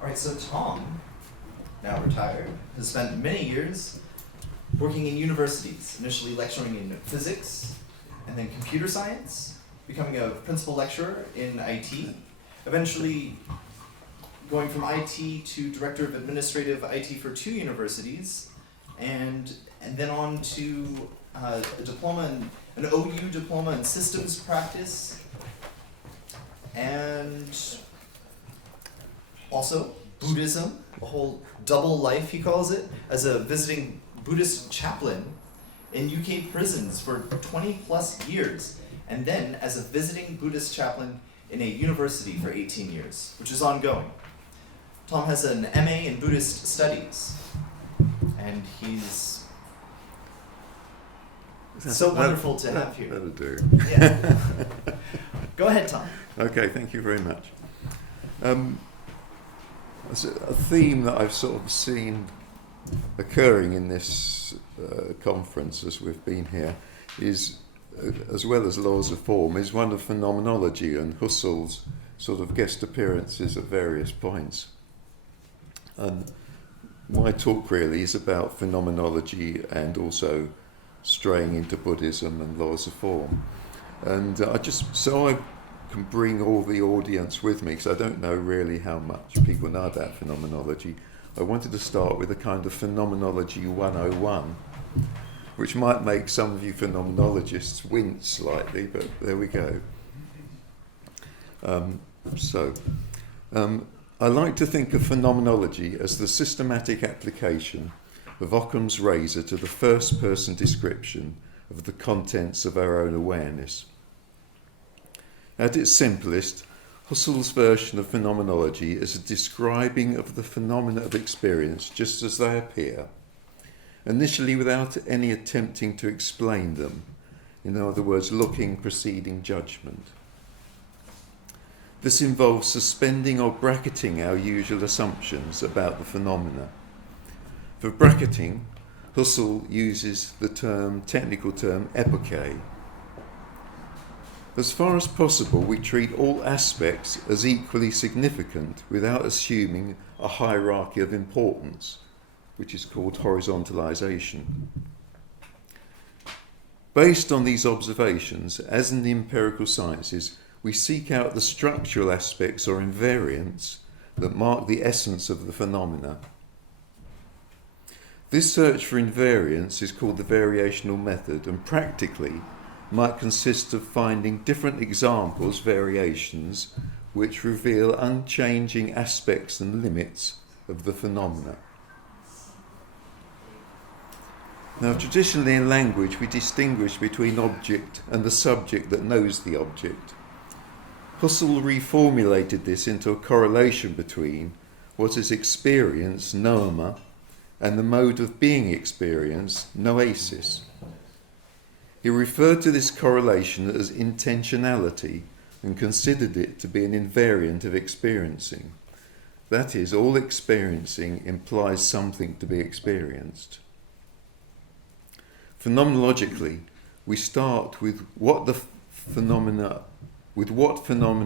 All right, so Tom, now retired, has spent many years working in universities, initially lecturing in physics and then computer science, becoming a principal lecturer in IT, eventually going from IT to director of administrative IT for 2 universities, and then on to a diploma an OU diploma in systems practice, and also Buddhism, a whole double life he calls it, as a visiting Buddhist chaplain in UK prisons for 20 plus years, and then as a visiting Buddhist chaplain in a university for 18 years, which is ongoing. Tom has an MA in Buddhist Studies, and he's so wonderful to have here. That'll do. Yeah. Go ahead, Tom. Okay, thank you very much. A theme that I've sort of seen occurring in this conference as we've been here is, as well as laws of form, is one of phenomenology and Husserl's sort of guest appearances at various points. And my talk really is about phenomenology and also straying into Buddhism and laws of form. And I can bring all the audience with me, because I don't know really how much people know about phenomenology. I wanted to start with a kind of Phenomenology 101, which might make some of you phenomenologists wince slightly, but there we go. I like to think of phenomenology as the systematic application of Occam's razor to the first-person description of the contents of our own awareness. At its simplest, Husserl's version of phenomenology is a describing of the phenomena of experience just as they appear, initially without any attempting to explain them, in other words, looking preceding judgment. This involves suspending or bracketing our usual assumptions about the phenomena. For bracketing, Husserl uses the technical term epoche. As far as possible, we treat all aspects as equally significant without assuming a hierarchy of importance, which is called horizontalization. Based on these observations, as in the empirical sciences, we seek out the structural aspects or invariants that mark the essence of the phenomena. This search for invariance is called the variational method, and practically might consist of finding different examples, variations, which reveal unchanging aspects and limits of the phenomena. Now, traditionally in language, we distinguish between object and the subject that knows the object. Husserl reformulated this into a correlation between what is experienced, noema, and the mode of being experienced, noesis. He referred to this correlation as intentionality and considered it to be an invariant of experiencing. That is, all experiencing implies something to be experienced. Phenomenologically, we start with what phenomena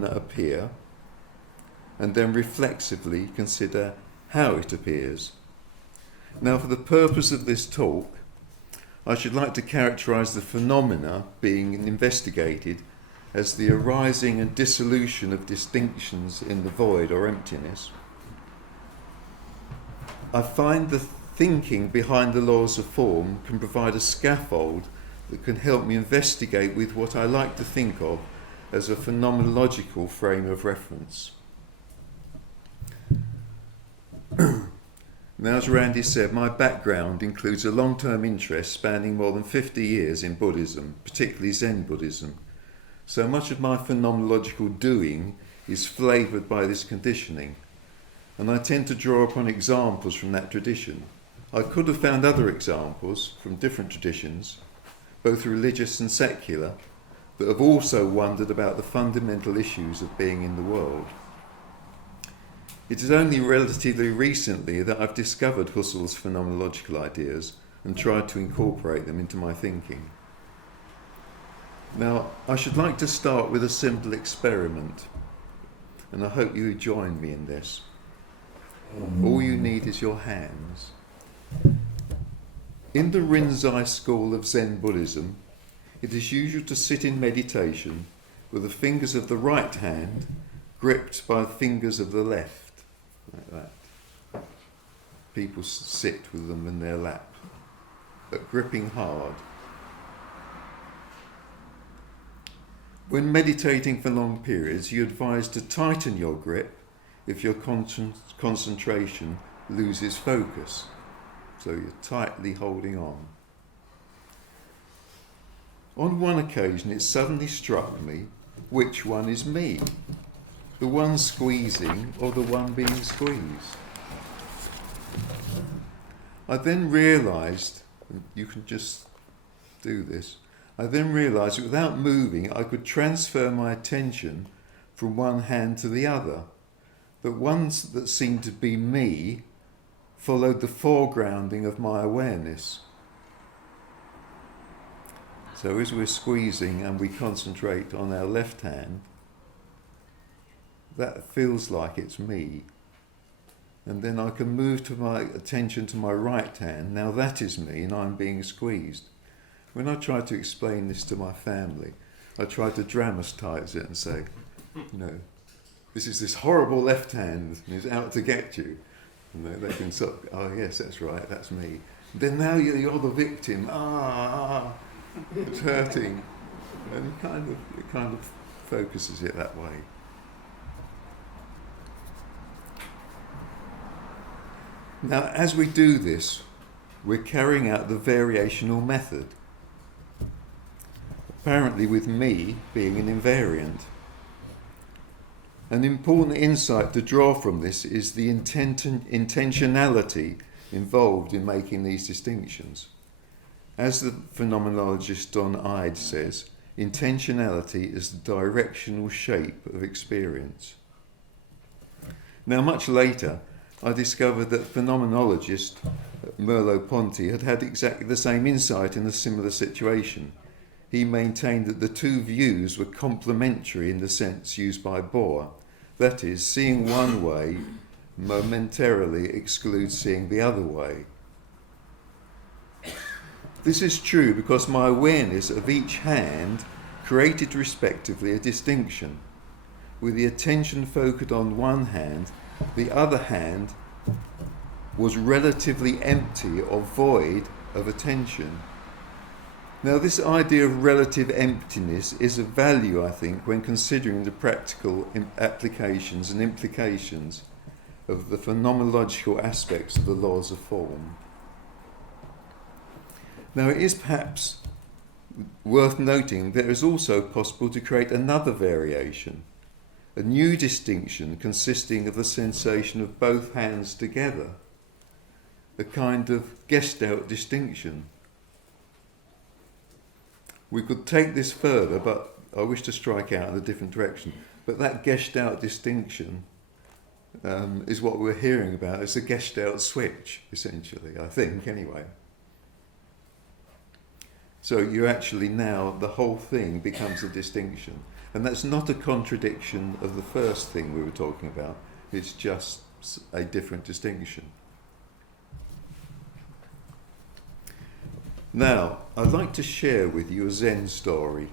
appear, and then reflexively consider how it appears. Now, for the purpose of this talk, I should like to characterize the phenomena being investigated as the arising and dissolution of distinctions in the void or emptiness. I find the thinking behind the laws of form can provide a scaffold that can help me investigate with what I like to think of as a phenomenological frame of reference. Now, as Randy said, my background includes a long-term interest spanning more than 50 years in Buddhism, particularly Zen Buddhism. So much of my phenomenological doing is flavoured by this conditioning, and I tend to draw upon examples from that tradition. I could have found other examples from different traditions, both religious and secular, that have also wondered about the fundamental issues of being in the world. It is only relatively recently that I've discovered Husserl's phenomenological ideas and tried to incorporate them into my thinking. Now, I should like to start with a simple experiment, and I hope you join me in this. All you need is your hands. In the Rinzai school of Zen Buddhism, it is usual to sit in meditation with the fingers of the right hand gripped by the fingers of the left, like that. People sit with them in their lap, but gripping hard. When meditating for long periods, you advise to tighten your grip if your concentration loses focus. So you're tightly holding on. On one occasion, it suddenly struck me, which one is me? The one squeezing or the one being squeezed? I then realised, you can just do this, I then realised that without moving, I could transfer my attention from one hand to the other. That one that seemed to be me followed the foregrounding of my awareness. So as we're squeezing and we concentrate on our left hand, that feels like it's me. And then I can move to my attention to my right hand. Now that is me and I'm being squeezed. When I try to explain this to my family, I try to dramatise it and say, this is this horrible left hand and it's out to get you. And they can sort of, oh yes, that's right, that's me. Then now you're the victim. It's hurting. And it kind of focuses it that way. Now, as we do this, we're carrying out the variational method. Apparently with me being an invariant. An important insight to draw from this is the intentionality involved in making these distinctions. As the phenomenologist Don Ide says, intentionality is the directional shape of experience. Now, much later, I discovered that phenomenologist Merleau-Ponty had exactly the same insight in a similar situation. He maintained that the two views were complementary in the sense used by Bohr. That is, seeing one way momentarily excludes seeing the other way. This is true because my awareness of each hand created respectively a distinction. With the attention focused on one hand, the other hand was relatively empty or void of attention. Now, this idea of relative emptiness is of value, I think, when considering the practical applications and implications of the phenomenological aspects of the laws of form. Now, it is perhaps worth noting that it is also possible to create another variation, a new distinction consisting of the sensation of both hands together, a kind of Gestalt distinction. We could take this further, but I wish to strike out in a different direction. But that Gestalt distinction is what we're hearing about. It's a Gestalt switch, essentially, I think, anyway. So you actually now, the whole thing becomes a distinction. And that's not a contradiction of the first thing we were talking about. It's just a different distinction. Now, I'd like to share with you a Zen story.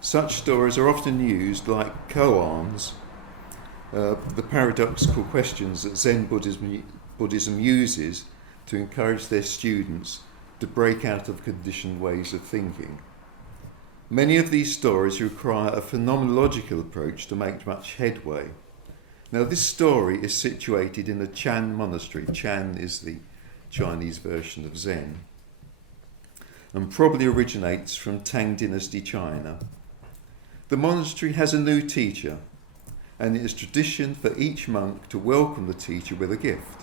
Such stories are often used like koans, the paradoxical questions that Zen Buddhism uses to encourage their students to break out of conditioned ways of thinking. Many of these stories require a phenomenological approach to make much headway. Now, this story is situated in the Chan monastery. Chan is the Chinese version of Zen, and probably originates from Tang Dynasty China. The monastery has a new teacher, and it is tradition for each monk to welcome the teacher with a gift.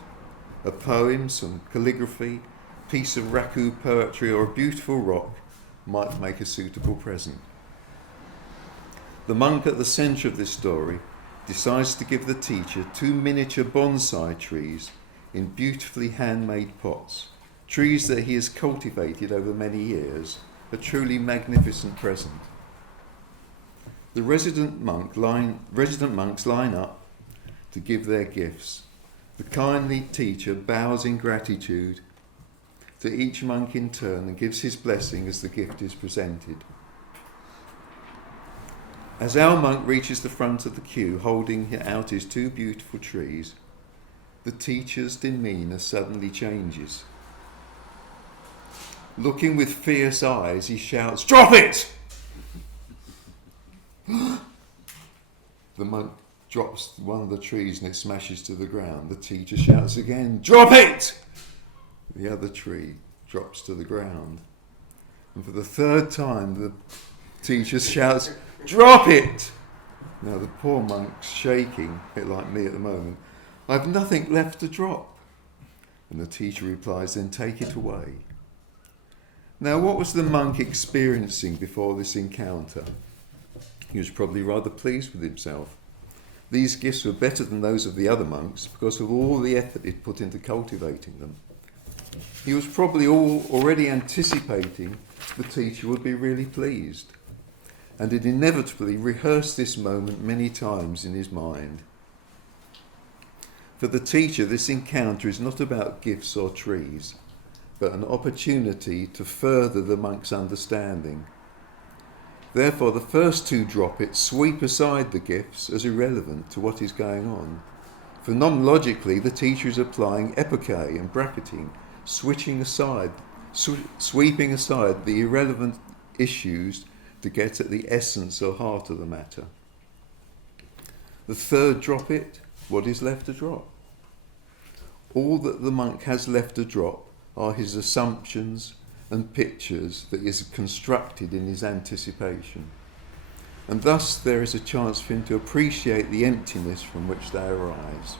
A poem, some calligraphy, piece of raku poetry, or a beautiful rock might make a suitable present. The monk at the centre of this story decides to give the teacher 2 miniature bonsai trees in beautifully handmade pots, trees that he has cultivated over many years, a truly magnificent present. The resident monks line up to give their gifts, The kindly teacher bows in gratitude to each monk in turn and gives his blessing as the gift is presented. As our monk reaches the front of the queue, holding out his two beautiful trees, the teacher's demeanour suddenly changes. Looking with fierce eyes, he shouts, "Drop it!" The monk drops one of the trees and it smashes to the ground. The teacher shouts again, "Drop it!" The other tree drops to the ground. And for the third time, the teacher shouts, "Drop it!" Now the poor monk's shaking, a bit like me at the moment. "I've nothing left to drop." And the teacher replies, "Then take it away." Now, what was the monk experiencing before this encounter? He was probably rather pleased with himself. These gifts were better than those of the other monks because of all the effort he'd put into cultivating them. He was probably already anticipating the teacher would be really pleased, and had inevitably rehearsed this moment many times in his mind. For the teacher, this encounter is not about gifts or trees, but an opportunity to further the monk's understanding. Therefore, the first two drop it sweep aside the gifts as irrelevant to what is going on. Phenomenologically, the teacher is applying epoche and bracketing, sweeping aside the irrelevant issues to get at the essence or heart of the matter. The third drop it, what is left to drop? All that the monk has left to drop are his assumptions and pictures that is constructed in his anticipation. And thus there is a chance for him to appreciate the emptiness from which they arise.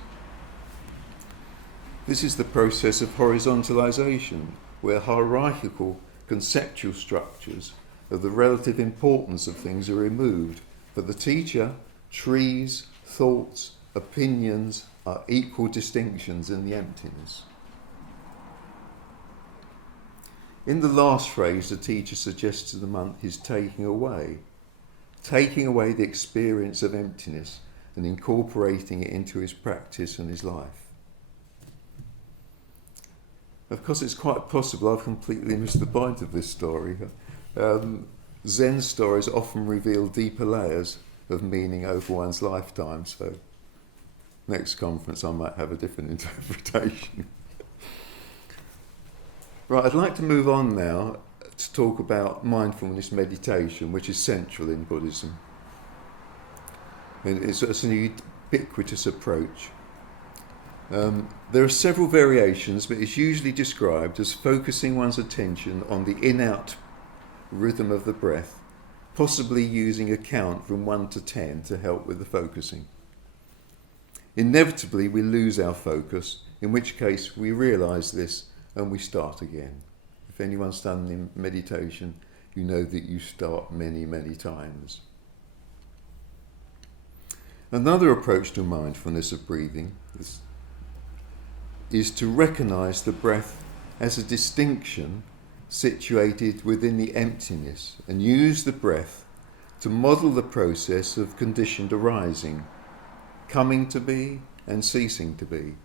This is the process of horizontalization, where hierarchical conceptual structures of the relative importance of things are removed. For the teacher, trees, thoughts, opinions are equal distinctions in the emptiness. In the last phrase, the teacher suggests to the monk his taking away the experience of emptiness and incorporating it into his practice and his life. Of course, it's quite possible I've completely missed the point of this story. Zen stories often reveal deeper layers of meaning over one's lifetime, so next conference I might have a different interpretation. Right, I'd like to move on now to talk about mindfulness meditation, which is central in Buddhism. And it's an ubiquitous approach. There are several variations, but it's usually described as focusing one's attention on the in-out rhythm of the breath, possibly using a count from 1 to 10 to help with the focusing. Inevitably, we lose our focus, in which case we realise this and we start again. If anyone's done in meditation, you know that you start many, many times. Another approach to mindfulness of breathing is to recognise the breath as a distinction situated within the emptiness and use the breath to model the process of conditioned arising, coming to be and ceasing to be.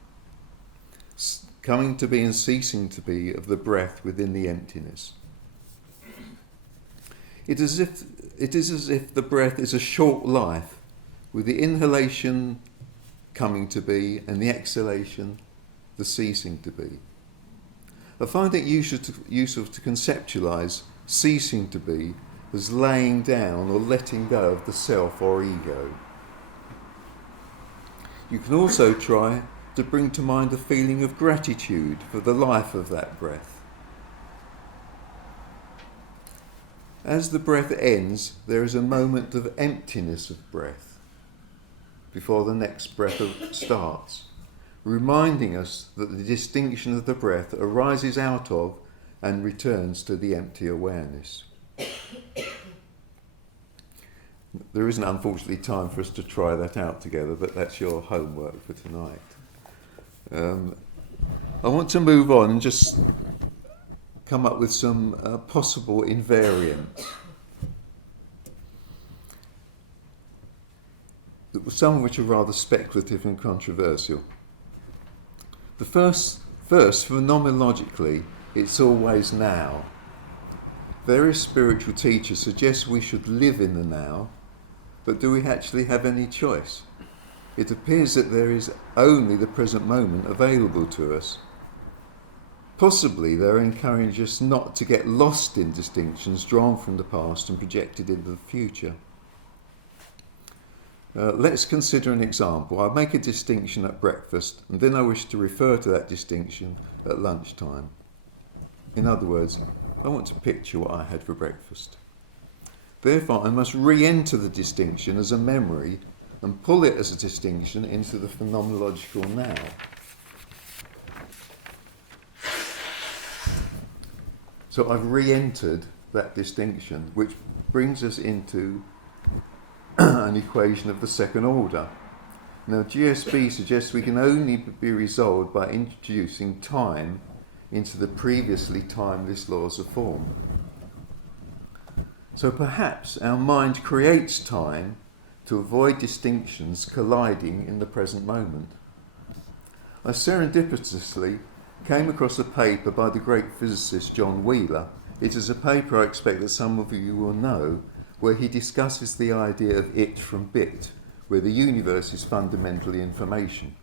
Coming to be and ceasing to be of the breath within the emptiness. It is as if the breath is a short life, with the inhalation coming to be and the exhalation the ceasing to be. I find it useful to conceptualise ceasing to be as laying down or letting go of the self or ego. You can also try to bring to mind a feeling of gratitude for the life of that breath. As the breath ends, there is a moment of emptiness of breath before the next breath starts, reminding us that the distinction of the breath arises out of and returns to the empty awareness. There isn't unfortunately time for us to try that out together, but that's your homework for tonight. I want to move on and just come up with some possible invariants. Some of which are rather speculative and controversial. First, phenomenologically, it's always now. Various spiritual teachers suggest we should live in the now, but do we actually have any choice? It appears that there is only the present moment available to us. Possibly they're encouraging us not to get lost in distinctions drawn from the past and projected into the future. Let's consider an example. I make a distinction at breakfast, and then I wish to refer to that distinction at lunchtime. In other words, I want to picture what I had for breakfast. Therefore, I must re-enter the distinction as a memory and pull it as a distinction into the phenomenological now. So I've re-entered that distinction, which brings us into an equation of the second order. Now, GSB suggests we can only be resolved by introducing time into the previously timeless laws of form. So perhaps our mind creates time to avoid distinctions colliding in the present moment. I serendipitously came across a paper by the great physicist John Wheeler. It is a paper I expect that some of you will know, where he discusses the idea of it from bit, where the universe is fundamentally information.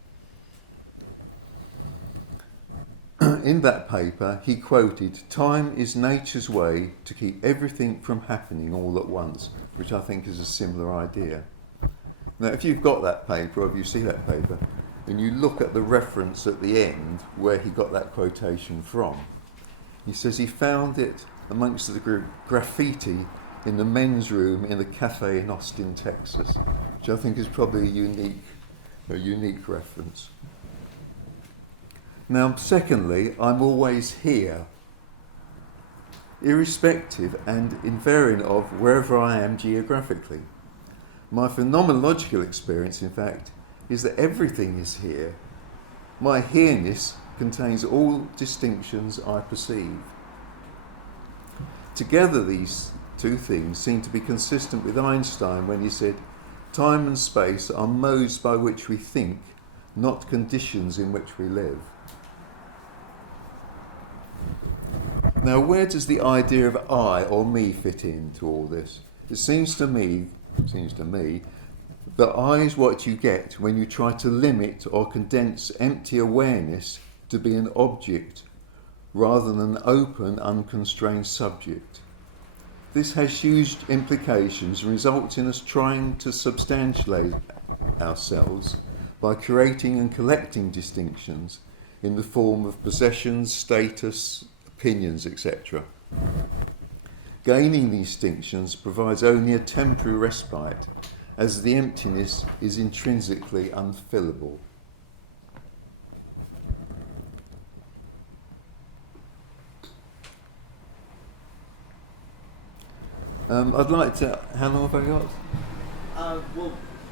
In that paper, he quoted, "Time is nature's way to keep everything from happening all at once," which I think is a similar idea. Now, if you've got that paper, or if you see that paper, and you look at the reference at the end where he got that quotation from, he says he found it amongst the graffiti in the men's room in a cafe in Austin, Texas, which I think is probably a unique reference. Now, secondly, I'm always here, irrespective and invariant of wherever I am geographically. My phenomenological experience, in fact, is that everything is here. My here-ness contains all distinctions I perceive. Together, these two things seem to be consistent with Einstein when he said, "Time and space are modes by which we think, not conditions in which we live." Now, where does the idea of I or me fit into all this? It seems to me that I is what you get when you try to limit or condense empty awareness to be an object rather than an open, unconstrained subject. This has huge implications and results in us trying to substantiate ourselves by creating and collecting distinctions in the form of possessions, status, opinions, etc. Gaining these distinctions provides only a temporary respite, as the emptiness is intrinsically unfillable. I'd like to. How long have I got?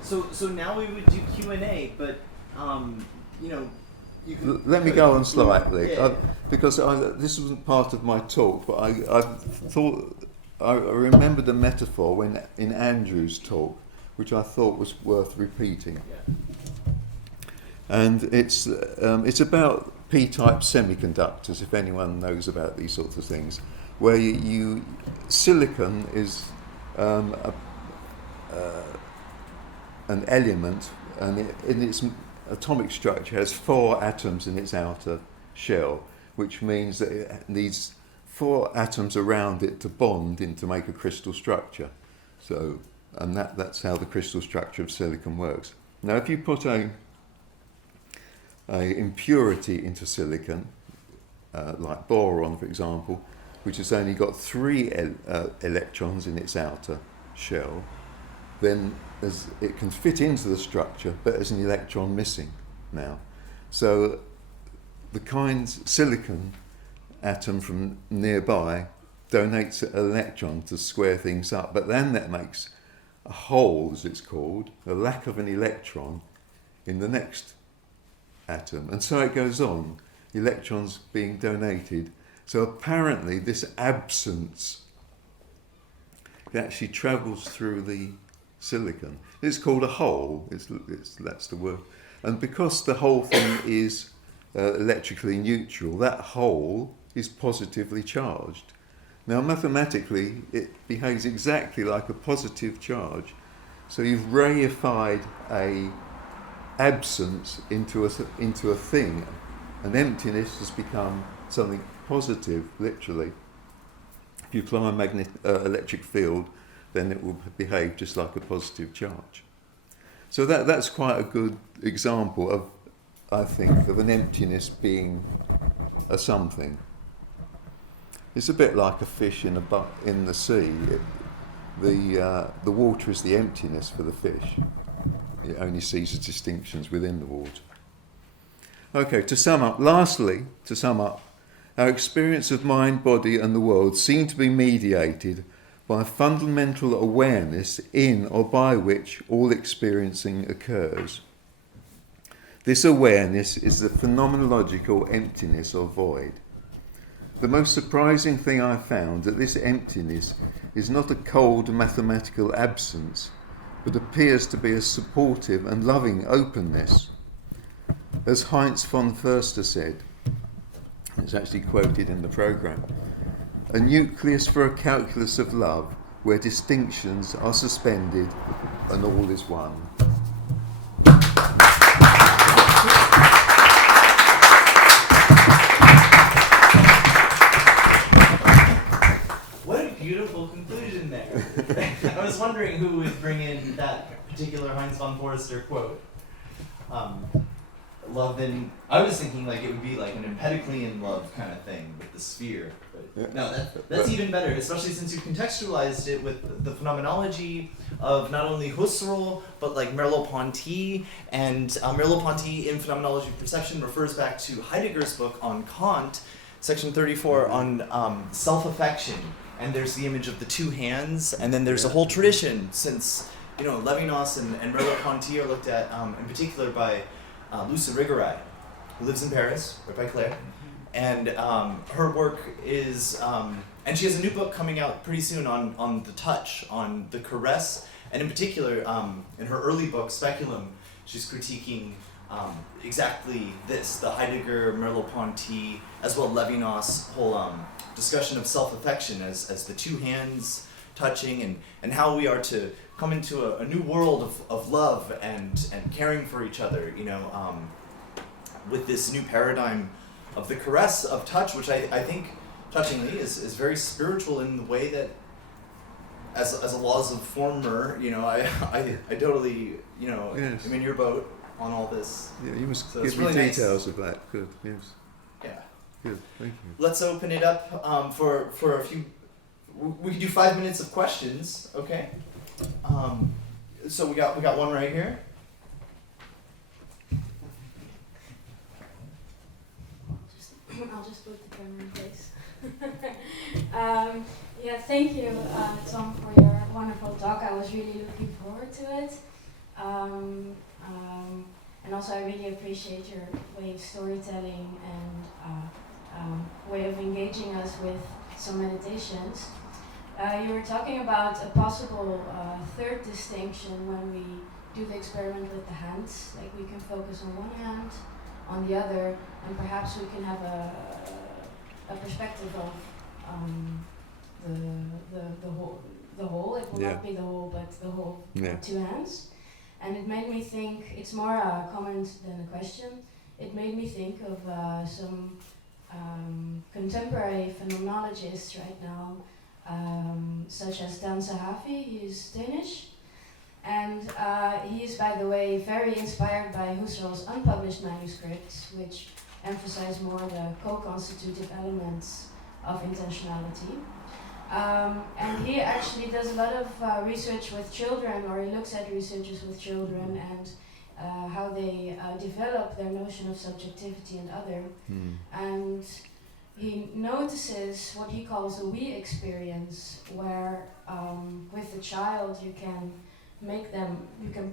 So now we would do Q&A, but you can. Let me go on slightly, Yeah. because this wasn't part of my talk, but I remembered a metaphor when in Andrew's talk, which I thought was worth repeating. Yeah. And it's about P-type semiconductors, if anyone knows about these sorts of things, where silicon is an element, and in its atomic structure has 4 atoms in its outer shell, which means that it needs 4 atoms around it to bond to make a crystal structure. So, and that's how the crystal structure of silicon works. Now, if you put a impurity into silicon, like boron, for example, which has only got 3 electrons in its outer shell, then as it can fit into the structure, but there's an electron missing now. So the silicon atom from nearby donates an electron to square things up, but then that makes a hole, as it's called, a lack of an electron in the next atom. And so it goes on, electrons being donated. So apparently this absence actually travels through the silicon. It's called a hole, that's the word. And because the whole thing is electrically neutral, that whole is positively charged. Now, mathematically, it behaves exactly like a positive charge. So you've reified a absence into a thing. An emptiness has become something positive, literally. If you apply a electric field, then it will behave just like a positive charge. So that's quite a good example of, I think, of an emptiness being a something. It's a bit like a fish in the sea. The water is the emptiness for the fish. It only sees the distinctions within the water. Okay, to sum up, our experience of mind, body and the world seem to be mediated by a fundamental awareness in or by which all experiencing occurs. This awareness is the phenomenological emptiness or void. The most surprising thing I found that this emptiness is not a cold mathematical absence, but appears to be a supportive and loving openness. As Heinz von Förster said, it's actually quoted in the programme, a nucleus for a calculus of love where distinctions are suspended and all is one. What a beautiful conclusion there. I was wondering who would bring in that particular Heinz von Förster quote. Love, then I was thinking like it would be like an Empedoclean love kind of thing with the sphere. But no, that's even better, especially since you contextualized it with the phenomenology of not only Husserl, but like Merleau-Ponty. And Merleau-Ponty in Phenomenology of Perception refers back to Heidegger's book on Kant, section 34 on self-affection. And there's the image of the two hands, and then there's a whole tradition since, Levinas and Merleau-Ponty are looked at in particular by Luce Rigaray, who lives in Paris, right by Claire. And her work is, and she has a new book coming out pretty soon on the touch, on the caress, and in particular, in her early book, Speculum, she's critiquing exactly this, the Heidegger, Merleau-Ponty, as well Levinas' whole discussion of self-affection as the two hands touching, and how we are to come into a new world of love and caring for each other, with this new paradigm of the caress of touch, which I think, touchingly, is very spiritual in the way that, as a laws of former, I totally, Yes. I'm in your boat on all this. Yeah, you must So give it's me really details of that. Good, yes. Yeah. Good, thank you. Let's open it up for a few. We can do 5 minutes of questions, okay? So we got one right here. I'll just put the camera in place. Thank you, Tom, for your wonderful talk. I was really looking forward to it. And also I really appreciate your way of storytelling and way of engaging us with some meditations. You were talking about a possible third distinction when we do the experiment with the hands. Like we can focus on one hand, on the other, and perhaps we can have a perspective of the whole. It will not be the whole, but the whole two hands. And it made me think. It's more a comment than a question. It made me think of some contemporary phenomenologists right now. Such as Dan Zahavi, he is Danish, and he is, by the way, very inspired by Husserl's unpublished manuscripts, which emphasize more the co-constitutive elements of intentionality. And he actually does a lot of research with children, or he looks at researchers with children and how they develop their notion of subjectivity and other. And he notices what he calls a we experience, where with the child you can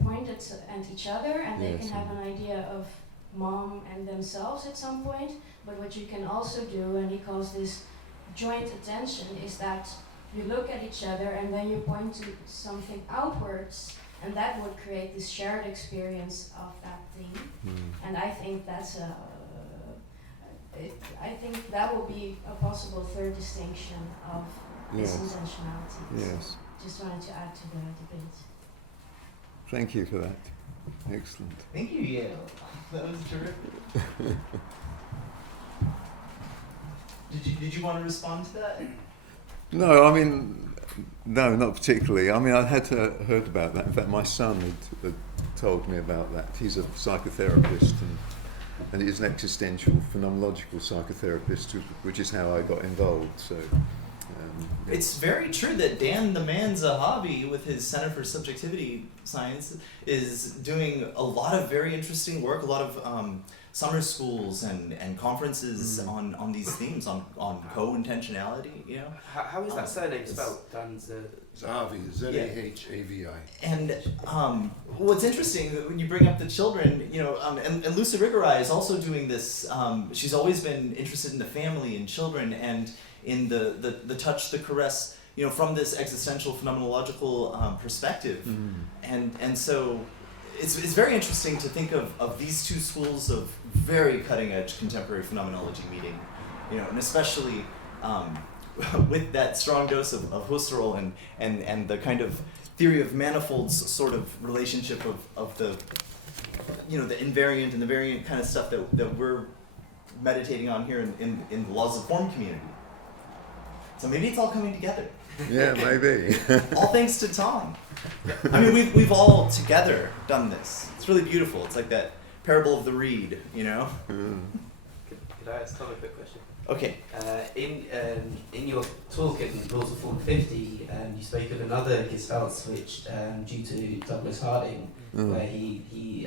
point at each other, and they can have an idea of mom and themselves at some point. But what you can also do, and he calls this joint attention, is that you look at each other and then you point to something outwards, and that would create this shared experience of that thing. And I think that's a I think that will be a possible third distinction of this Yes. intentionality. Yes. Just wanted to add to the debate. Thank you for that. Excellent. Thank you, Yale. That was terrific. Did you want to respond to that? No, I mean, no, not particularly. I mean, I had heard about that. In fact, my son had told me about that. He's a psychotherapist and he's an existential phenomenological psychotherapist, which is how I got involved. So, it's very true that Dan the Man Zahavi, with his Center for Subjectivity Science, is doing a lot of very interesting work, a lot of summer schools and conferences on these themes, on co-intentionality, you know. How is that surname spelled? Dan Zahavi, Z-A-H-A-V-I. And what's interesting when you bring up the children, you know, and Lucy Rigarai is also doing this. She's always been interested in the family and children and in the touch, the caress, you know, from this existential phenomenological perspective. And so it's very interesting to think of these two schools of very cutting edge contemporary phenomenology meeting, you know, and especially with that strong dose of Husserl and the kind of theory of manifolds sort of relationship of the, you know, the invariant and the variant kind of stuff that we're meditating on here in the laws of form community. So maybe it's all coming together. yeah, maybe. All thanks to Tom. I mean, we've all together done this. It's really beautiful. It's like that parable of the reed, you know? Could I ask Tom a quick question? Okay. In your talk in Rules of Form 50, you spoke of another Gestalt switch due to Douglas Harding, where he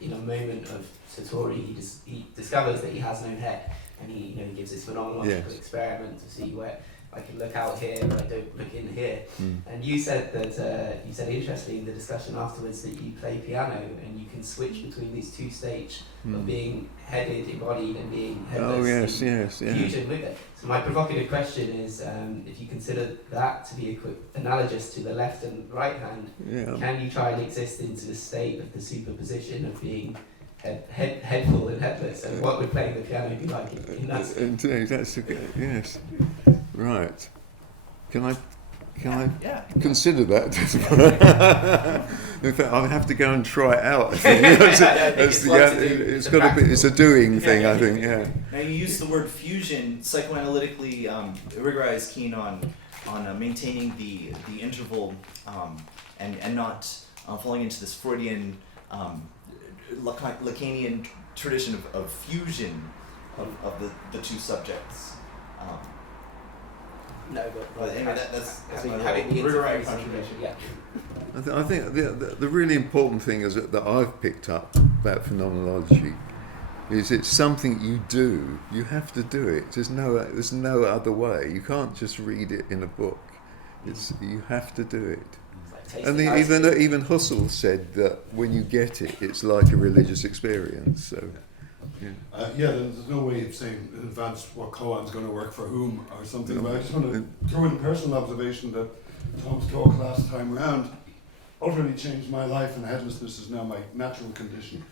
in a moment of satori, he discovers that he has no head, and he gives this phenomenological experiment to see where I can look out here, but I don't look in here. And you said that interestingly in the discussion afterwards that you play piano and you can switch between these two states of being headed, embodied, and being headless. Oh yes, Fusion with it. So my provocative question is, if you consider that to be analogous to the left and right hand, can you try and exist into the state of the superposition of being headful and headless? And what would playing the piano be like in that state? Indeed, that's a good, yes. Right. Can I consider that? In fact, I'll have to go and try it out. I think. It's got to be. It's a doing thing, I think. Yeah. Now you use the word fusion psychoanalytically. Rigarai is keen on maintaining the interval and not falling into this Freudian Lacanian tradition of fusion of the two subjects. No, but anyway, that's having my the Rigarai interface contribution. Yeah. I think the really important thing is that I've picked up about phenomenology is it's something you do. You have to do it. There's no other way. You can't just read it in a book. You have to do it. And even Husserl said that when you get it, it's like a religious experience. So. There's no way of saying in advance what koan's going to work for whom or something. But I just want to throw in personal observation that Tom's talk last time round utterly changed my life, and headlessness is now my natural condition.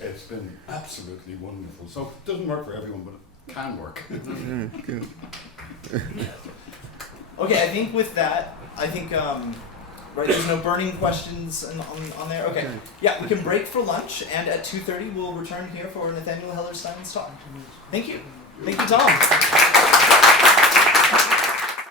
It's been absolutely wonderful. So it doesn't work for everyone, but it can work. Good. Okay, I think with that, right, there's no burning questions on there? Okay. Yeah, we can break for lunch, and at 2:30 we'll return here for Nathaniel Hellerstein's talk. Thank you. Thank you, Tom.